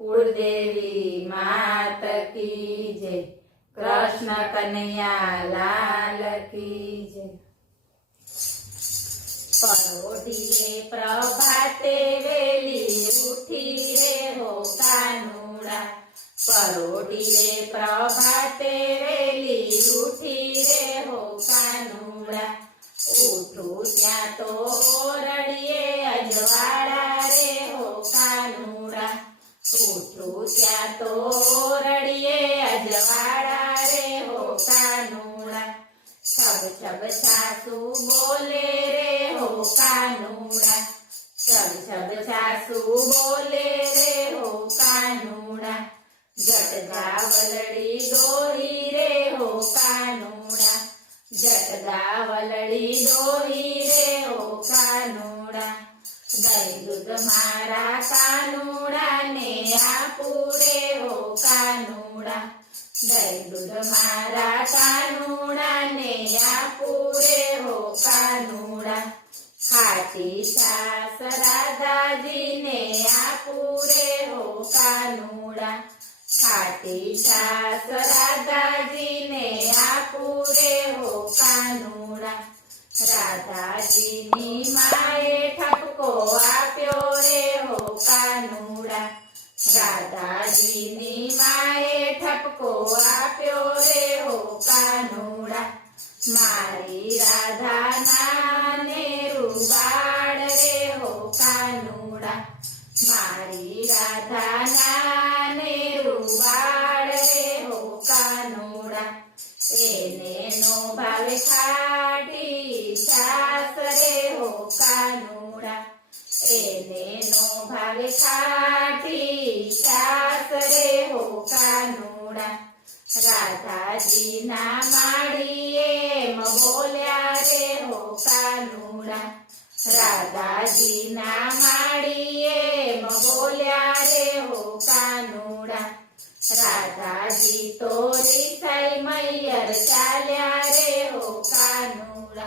कुलदेवी मात की जय। कृष्ण कन्हैया लाल की जय। परोढिये प्रभाते वेली उठी रे हो कानुड़ा। परोढिये प्रभाते वेली उठी रे हो कानुड़ा। उठू त्या तो ओरड़िए अजवाड़ा रे हो कानुड़ा। उठू त्या तो ओरड़िए अजवाड़ा रे हो कानुड़ा। छब छब सासू बोले रे हो कानुड़ा। छब छब सासू बोले रे हो कानुड़ा। जट गावलड़ी दोही रे हो कानुड़ा। जट गावलड़ी दोही रे हो कानुड़ा। दही दूध मारा कानुड़ा ने आपूरे हो कानुड़ा। दही दूध मारा कानुड़ा ने आपूरे हो कानुड़ा। खाटी छास राधाजी ने आपूरे हो कानुड़ा। खाटी छास राधाजी ने आपूरे हो कानुड़ा। राधाजी नी माए ठपको आप्यो रे हो कानुड़ा। राधाजी नी माए ठपको आप्यो रे हो कानुड़ा। मारी राधा नाने रुबाड़ रे हो कानुड़ा। मारी राधा नाने रुबाड़ रे हो कानुड़ा। एने नो भावे खाटी छास रे हो कानुड़ा। एने नो भावे खाटी छास रे हो कानुड़ा। राधाजी ना माड़िए बोल्या रे हो कानुड़ा। राधाजी ना माड़िए बोल्या रे हो कानुड़ा। राधाजी तो रिसाई मैयर चाल्या रे हो कानुड़ा।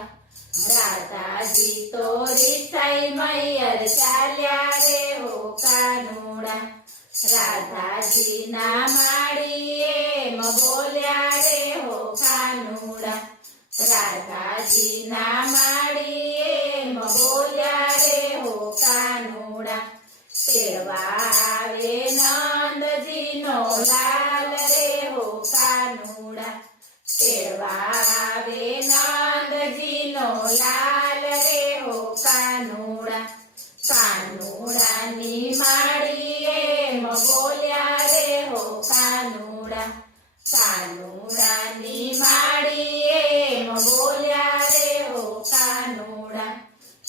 राधाजी तो रिसाई मैयर चाल्या रे हो कानुड़ा। राधाजी ना माड़िए बोल्या रे हो कानुड़ा। राधाजी ना माड़िए बोल्या रे हो कानुड़ा। तेरवा आवे नंदजी नो लाल रे हो कानुड़ा। तेरवा आवे नंदजी नो लाल रे हो कानुड़ा। कानुड़ा नी माड़िए बोल्या रे हो कानुड़ा। कानुड़ा नी माड़िए बोल्या रे हो कानुड़ा।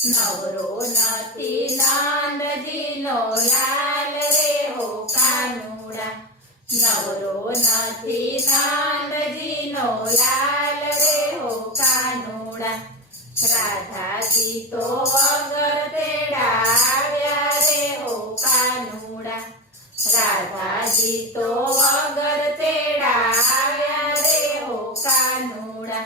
नवरो नथी नंदजी नो लाल रे हो कानुड़ा। नवरो नथी नंदजी नो लाल रे हो कानुड़ा। राधाजी तो वगर तेड़ा आव्या रे हो कानुड़ा। राधाजी तो वगर तेड़ा आव्या रे हो कानुड़ा।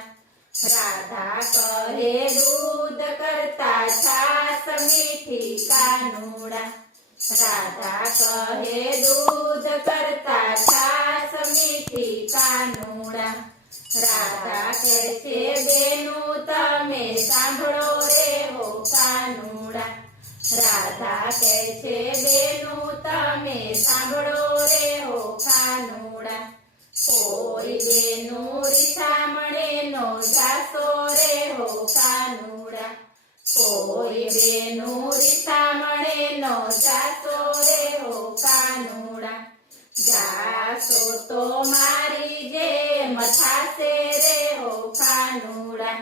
राधा कहे दूध करता छास मीठी कानुड़ा। राधा कहे दूध करता छास मीठी कानुड़ा। राधा कहते बेनु तमे सांभळो रे हो कानुड़ा। राधा कहते बेनु तमे सांभळो रे हो कानुड़ा। कोई बेनु रिसामणे नो जासो रे हो कानुड़ा। कोई बेनु रिसामणे नो जासो रे हो कानुड़ा। जासो तो मारी जे मथासे रे हो कानुड़ा।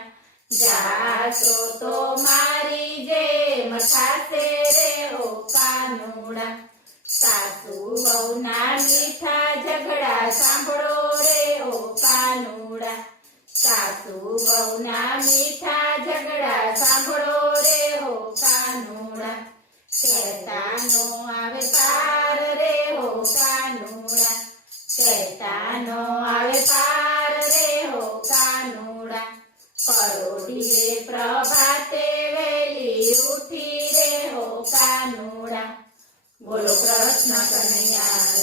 जासो तो मारी जे मथासे रे हो कानुड़ा। सासू वहुना मीठा झगड़ा सांभळो रे हो कानुड़ा। सासू वहुना मीठा झगड़ा सांभळो रे हो कानुड़ा। शैतानो आवे पार रे हो कानुड़ा। शैतानो आवे पार रे हो कानुड़ा। परोढिये प्रभाते वेली उठी रे हो कानुड़ा। બોલો કૃષ્ણ કનૈયા